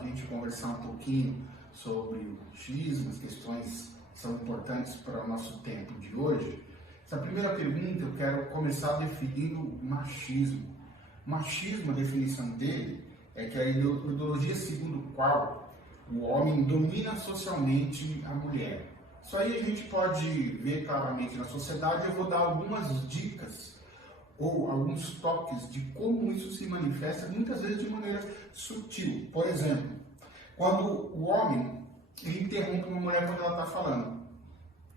a gente conversar um pouquinho sobre o machismo, as questões que são importantes para o nosso tempo de hoje. Essa primeira pergunta eu quero começar definindo o machismo. Machismo, a definição dele, é que a ideologia segundo a qual o homem domina socialmente a mulher. Isso aí a gente pode ver claramente na sociedade. Eu vou dar algumas dicas ou alguns toques de como isso se manifesta, muitas vezes de maneira sutil. Por exemplo, quando o homem interrompe uma mulher quando ela está falando.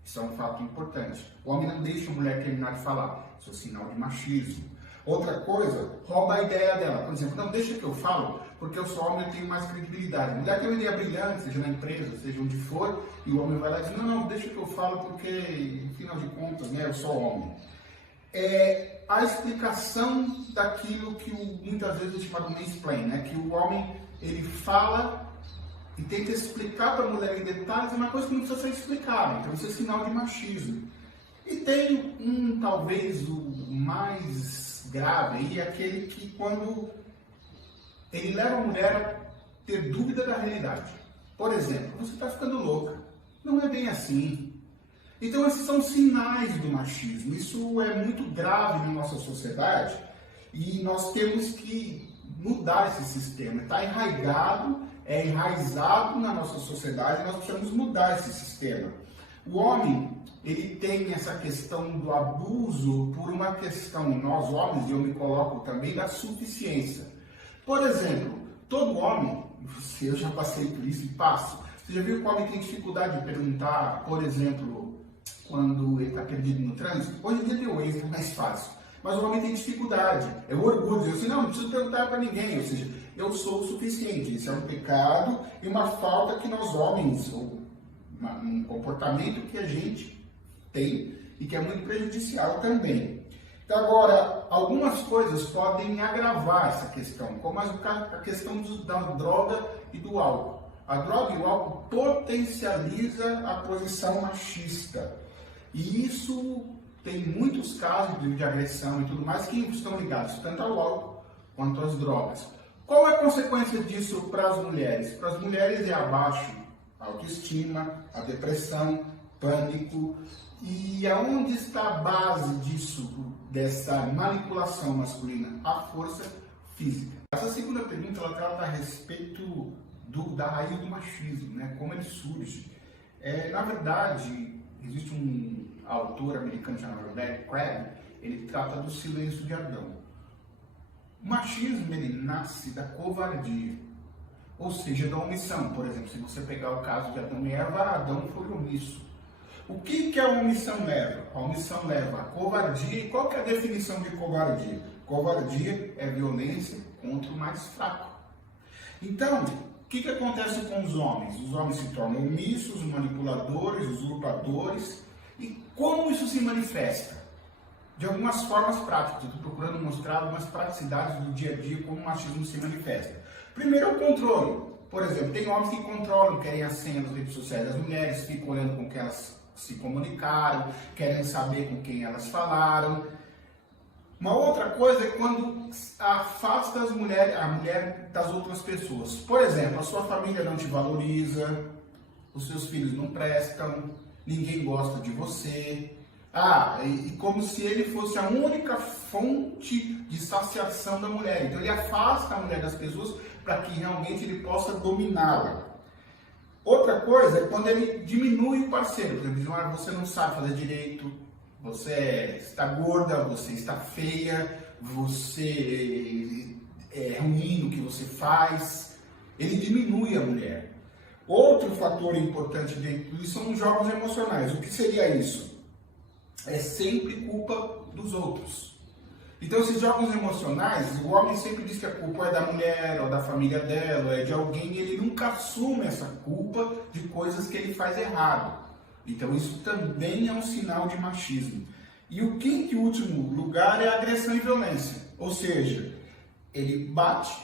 Isso é um fato importante. O homem não deixa a mulher terminar de falar. Isso é sinal de machismo. Outra coisa, rouba a ideia dela. Por exemplo, não, deixa que eu falo, porque eu sou homem e tenho mais credibilidade. A mulher tem uma ideia brilhante, seja na empresa, seja onde for, e o homem vai lá e diz, não, deixa que eu falo, porque, afinal de contas, né, eu sou homem. É a explicação daquilo que muitas vezes é chamado mansplain, né? Que o homem, ele fala e tenta explicar para a mulher em detalhes uma coisa que não precisa ser explicada. Então, isso é sinal de machismo. E tem talvez, o mais grave aí, aquele que quando ele leva a mulher a ter dúvida da realidade. Por exemplo, você está ficando louca. Não é bem assim. Então, esses são sinais do machismo. Isso é muito grave na nossa sociedade e nós temos que mudar esse sistema. Está enraizado na nossa sociedade e nós precisamos mudar esse sistema. O homem, ele tem essa questão do abuso por uma questão, nós homens, e eu me coloco também, da suficiência. Por exemplo, todo homem, eu já passei por isso e passo, você já viu que o homem tem dificuldade de perguntar, por exemplo, quando ele está perdido no trânsito? Hoje em dia tem o Waze, é mais fácil. Mas o homem tem dificuldade, é o orgulho, dizer assim, não preciso perguntar para ninguém, ou seja, eu sou o suficiente. Isso é um pecado e uma falta que nós homens, ou um comportamento que a gente tem e que é muito prejudicial também. Então, agora, algumas coisas podem agravar essa questão, como a questão da droga e do álcool. A droga e o álcool potencializa a posição machista. E isso tem muitos casos de agressão e tudo mais que estão ligados tanto ao álcool quanto às drogas. Qual é a consequência disso para as mulheres? Para as mulheres é abaixo a autoestima, a depressão, pânico. E aonde está a base disso, dessa manipulação masculina? A força física. Essa segunda pergunta ela trata a respeito da raiz do machismo, né? Como ele surge. Na verdade, existe um autor americano chamado Larry Crabb, ele trata do silêncio de Adão. O machismo, ele nasce da covardia, ou seja, da omissão. Por exemplo, se você pegar o caso de Adão e Eva, Adão foi omisso. O que a omissão leva? A omissão leva a covardia. E qual que é a definição de covardia? Covardia é violência contra o mais fraco. Então, o que acontece com os homens? Os homens se tornam omissos, manipuladores, usurpadores. E como isso se manifesta? De algumas formas práticas. Eu estou procurando mostrar algumas praticidades do dia a dia como o machismo se manifesta. Primeiro é o controle. Por exemplo, tem homens que controlam, querem a senha das redes sociais das mulheres, ficam olhando com quem elas se comunicaram, querem saber com quem elas falaram. Uma outra coisa é quando afasta a mulher das outras pessoas. Por exemplo, a sua família não te valoriza, os seus filhos não prestam, ninguém gosta de você. E como se ele fosse a única fonte de saciação da mulher. Então ele afasta a mulher das pessoas para que realmente ele possa dominá-la. Outra coisa é quando ele diminui o parceiro. Por exemplo, você não sabe fazer direito, você está gorda, você está feia, você é ruim no que você faz. Ele diminui a mulher. Outro fator importante dentro disso são os jogos emocionais. O que seria isso? É sempre culpa dos outros. Então, esses jogos emocionais, o homem sempre diz que a culpa é da mulher, ou da família dela, ou é de alguém, e ele nunca assume essa culpa de coisas que ele faz errado. Então, isso também é um sinal de machismo. E o quinto e último lugar é a agressão e violência. Ou seja, ele bate,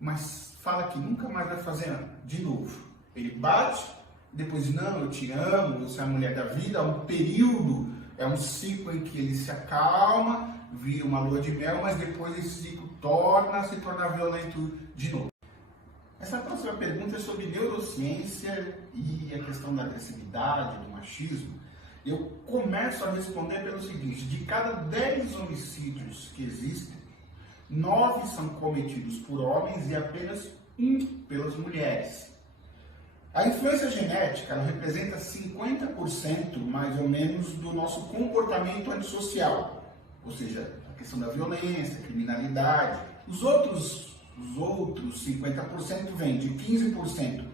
mas fala que nunca mais vai fazer de novo. Ele bate, depois, não, eu te amo, você é a mulher da vida, há um período, é um ciclo em que ele se acalma, vira uma lua de mel, mas depois esse ciclo torna-se violento de novo. Essa próxima pergunta é sobre neurociência e a questão da agressividade, do machismo. Eu começo a responder pelo seguinte: de cada 10 homicídios que existem, 9 são cometidos por homens e apenas 1 pelas mulheres. A influência genética ela representa 50% mais ou menos do nosso comportamento antissocial, ou seja, a questão da violência, criminalidade. Os outros 50% vem de 15%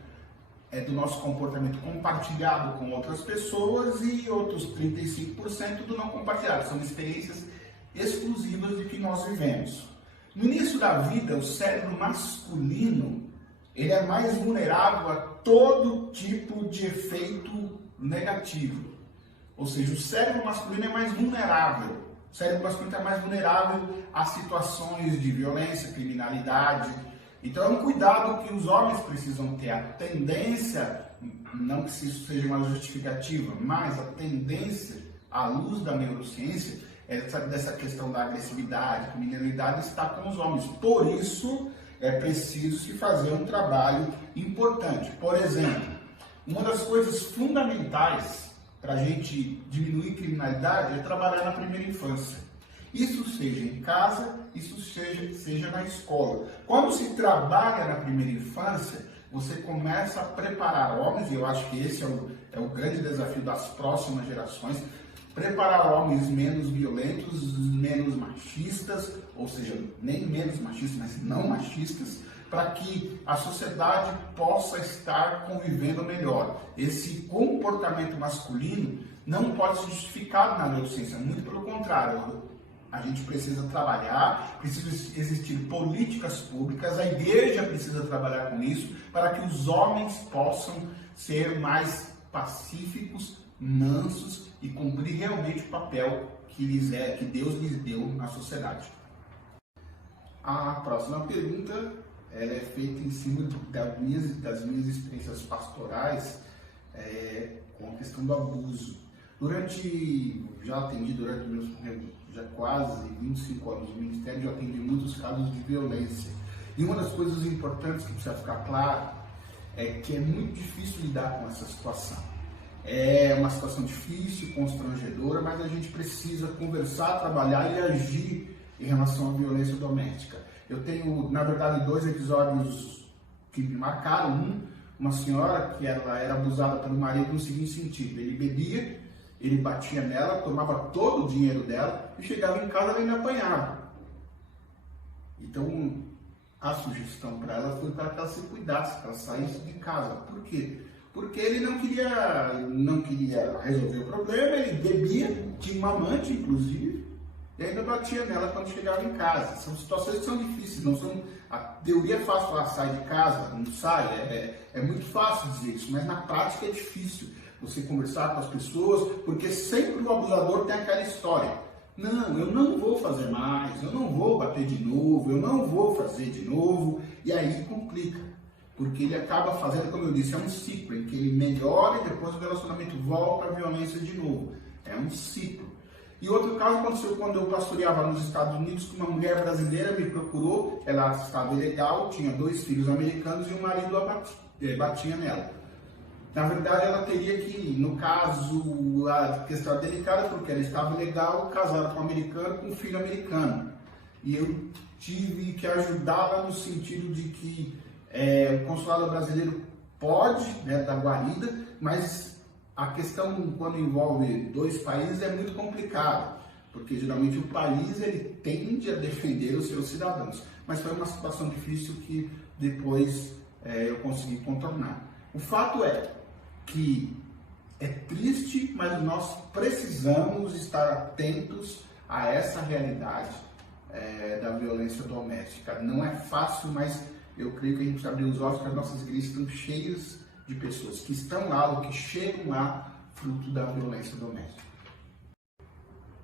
do nosso comportamento compartilhado com outras pessoas e outros 35% do não compartilhado. São experiências exclusivas de que nós vivemos. No início da vida, o cérebro masculino ele é mais vulnerável a todo tipo de efeito negativo. Ou seja, o cérebro masculino é mais vulnerável. O cérebro masculino está mais vulnerável a situações de violência, criminalidade. Então é um cuidado que os homens precisam ter. A tendência, não que isso seja uma justificativa, mas a tendência, à luz da neurociência, dessa questão da agressividade, criminalidade, está com os homens. Por isso, é preciso se fazer um trabalho importante. Por exemplo, uma das coisas fundamentais para a gente diminuir criminalidade é trabalhar na primeira infância. Isso seja em casa, isso seja na escola. Quando se trabalha na primeira infância, você começa a preparar homens, e eu acho que esse é o grande desafio das próximas gerações, preparar homens menos violentos, menos machistas, ou seja, nem menos machistas, mas não machistas, para que a sociedade possa estar convivendo melhor. Esse comportamento masculino não pode ser justificado na neurociência, muito pelo contrário. A gente precisa trabalhar, precisa existir políticas públicas, a igreja precisa trabalhar com isso, para que os homens possam ser mais pacíficos, mansos e cumprir realmente o papel que Deus lhes deu na sociedade. A próxima pergunta é feita em cima das minhas experiências pastorais com a questão do abuso. Já atendi durante meus quase 25 anos de ministério, já atendi muitos casos de violência. E uma das coisas importantes que precisa ficar claro é que é muito difícil lidar com essa situação. É uma situação difícil, constrangedora, mas a gente precisa conversar, trabalhar e agir em relação à violência doméstica. Eu tenho, na verdade, 2 episódios que me marcaram. Uma senhora que ela era abusada pelo marido no seguinte sentido: ele bebia, ele batia nela, tomava todo o dinheiro dela e chegava em casa e ela me apanhava. Então, a sugestão para ela foi para que ela se cuidasse, que ela saísse de casa. Por quê? Porque ele não queria resolver o problema, ele bebia, tinha uma amante, inclusive, e ainda batia nela quando chegava em casa. São situações que são difíceis, não são... A teoria é fácil, sai de casa, não sai, é muito fácil dizer isso, mas na prática é difícil você conversar com as pessoas, porque sempre o abusador tem aquela história: não, eu não vou fazer mais, eu não vou bater de novo, eu não vou fazer de novo, e aí complica, porque ele acaba fazendo, como eu disse, é um ciclo, em que ele melhora e depois o relacionamento volta à violência de novo, é um ciclo. E outro caso aconteceu quando eu pastoreava nos Estados Unidos, que uma mulher brasileira me procurou, ela estava ilegal, tinha 2 filhos americanos e o marido batia nela. Na verdade, ela teria que, no caso, a questão delicada, porque ela estava ilegal, casada com um americano, com um filho americano. E eu tive que ajudá-la no sentido de que o consulado brasileiro pode, dar guarida, mas a questão, quando envolve 2 países, é muito complicada, porque geralmente o país ele tende a defender os seus cidadãos. Mas foi uma situação difícil que depois eu consegui contornar. O fato é que é triste, mas nós precisamos estar atentos a essa realidade da violência doméstica. Não é fácil, mas eu creio que a gente precisa abrir os olhos, porque as nossas igrejas estão cheias de pessoas que estão lá ou que chegam lá fruto da violência doméstica.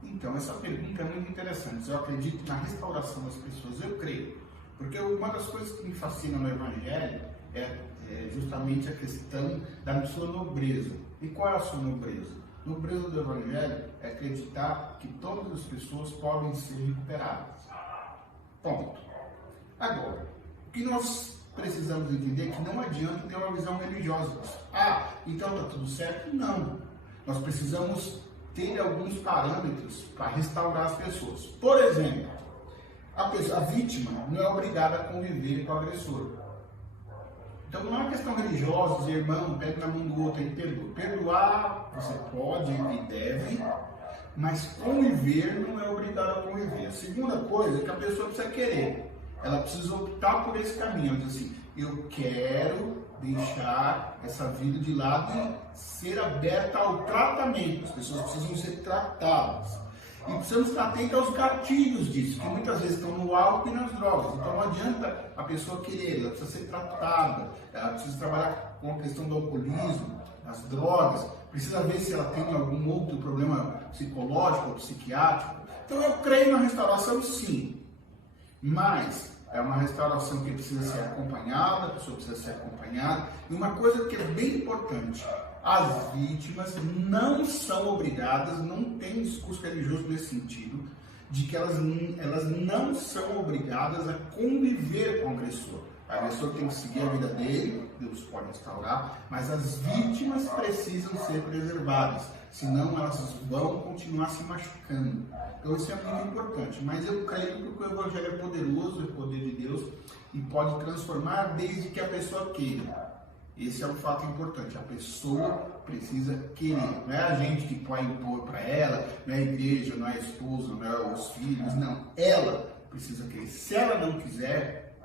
Então, essa pergunta é muito interessante. Eu acredito na restauração das pessoas, eu creio. Porque uma das coisas que me fascina no Evangelho é justamente a questão da sua nobreza. E qual é a sua nobreza? A nobreza do Evangelho é acreditar que todas as pessoas podem ser recuperadas. Ponto. Agora, o que nós precisamos entender que não adianta ter uma visão religiosa. Ah, então está tudo certo? Não. Nós precisamos ter alguns parâmetros para restaurar as pessoas. Por exemplo, a vítima não é obrigada a conviver com o agressor. Então não é uma questão religiosa, dizer, irmão, pega na mão do outro e perdoa. Perdoar você pode e deve, mas conviver não é obrigado a conviver. A segunda coisa é que a pessoa precisa querer. Ela precisa optar por esse caminho. Ela diz assim, eu quero deixar essa vida de lado e ser aberta ao tratamento. As pessoas precisam ser tratadas. E precisamos estar atentos aos gatilhos disso, que muitas vezes estão no álcool e nas drogas. Então não adianta a pessoa querer, ela precisa ser tratada, ela precisa trabalhar com a questão do alcoolismo, das drogas, precisa ver se ela tem algum outro problema psicológico ou psiquiátrico. Então eu creio na restauração, sim, mas é uma restauração que precisa ser acompanhada, a pessoa precisa ser acompanhada. E uma coisa que é bem importante, as vítimas não são obrigadas, não tem discurso religioso nesse sentido, de que elas não são obrigadas a conviver com o agressor. O agressor tem que seguir a vida dele, Deus pode restaurar, mas as vítimas precisam ser preservadas, senão elas vão continuar se machucando. Então isso é muito importante, mas eu creio que o Evangelho é poderoso, é poder de Deus e pode transformar desde que a pessoa queira. Esse é um fato importante, a pessoa precisa querer, não é a gente que pode impor para ela, não é a igreja, não é a esposa, não é os filhos, não, ela precisa querer. Se ela não quiser,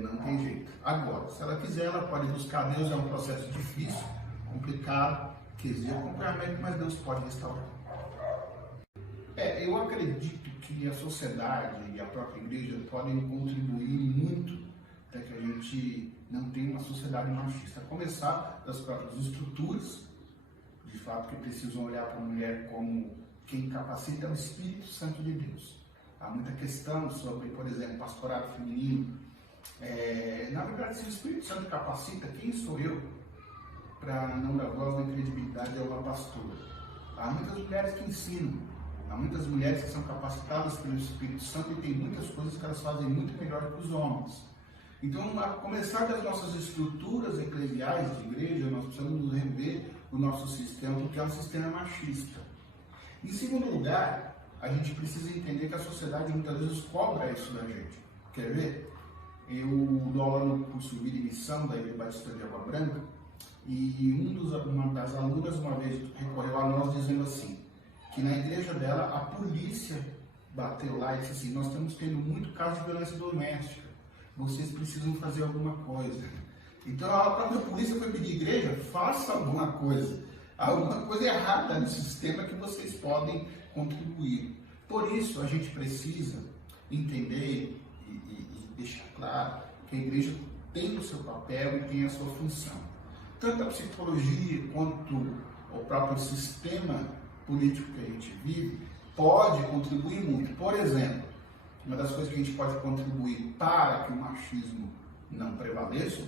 não tem jeito. Agora, se ela quiser, ela pode buscar Deus, é um processo difícil, complicado, que exige acompanhamento, mas Deus pode restaurar. Eu acredito que a sociedade e a própria igreja podem contribuir muito para que a gente não tenha uma sociedade machista. A começar das próprias estruturas, de fato que precisam olhar para a mulher como quem capacita é o Espírito Santo de Deus. Há muita questão sobre, por exemplo, pastorado feminino. Na verdade, se o Espírito Santo capacita, quem sou eu para não dar voz nem credibilidade a uma pastora? Há muitas mulheres que ensinam, há muitas mulheres que são capacitadas pelo Espírito Santo e tem muitas coisas que elas fazem muito melhor que os homens. Então, a começar das nossas estruturas eclesiais de igreja, nós precisamos rever o nosso sistema, porque é um sistema machista. Em segundo lugar, a gente precisa entender que a sociedade muitas vezes cobra isso da gente. Quer ver? Eu dou aula no curso Vida e Missão da Igreja Batista de Água Branca e uma das alunas uma vez recorreu a nós dizendo assim, que na igreja dela a polícia bateu lá e disse assim, nós estamos tendo muito caso de violência doméstica, vocês precisam fazer alguma coisa. Então a própria polícia foi pedir, igreja, faça alguma coisa errada no sistema que vocês podem contribuir. Por isso a gente precisa entender e deixar claro que a igreja tem o seu papel e tem a sua função. Tanto a psicologia quanto o próprio sistema político que a gente vive pode contribuir muito. Por exemplo, uma das coisas que a gente pode contribuir para que o machismo não prevaleça,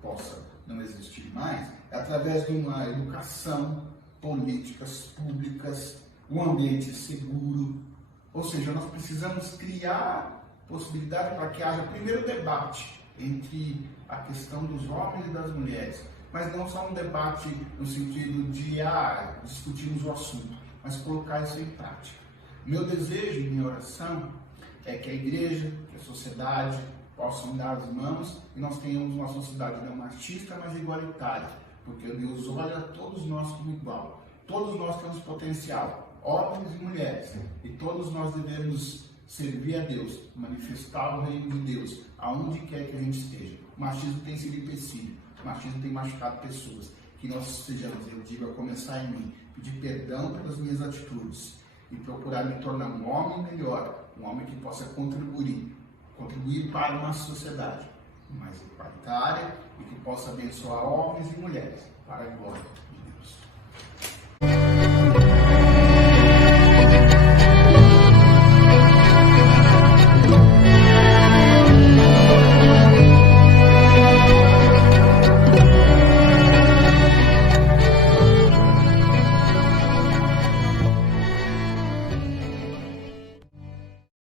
possa não existir mais, é através de uma educação, políticas públicas, um ambiente seguro. Ou seja, nós precisamos criar possibilidade para que haja primeiro debate entre a questão dos homens e das mulheres, mas não só um debate no sentido de discutirmos o assunto, mas colocar isso em prática. Meu desejo e minha oração é que a igreja, que a sociedade possam dar as mãos e nós tenhamos uma sociedade não machista, mas igualitária, porque Deus olha todos nós como igual. Todos nós temos potencial, homens e mulheres, e todos nós devemos servir a Deus, manifestar o reino de Deus, aonde quer que a gente esteja. O machismo tem sido empecilho, o machismo tem machucado pessoas. Que nós sejamos, eu digo, a começar em mim, pedir perdão pelas minhas atitudes e procurar me tornar um homem melhor, um homem que possa contribuir para uma sociedade mais igualitária e que possa abençoar homens e mulheres para a glória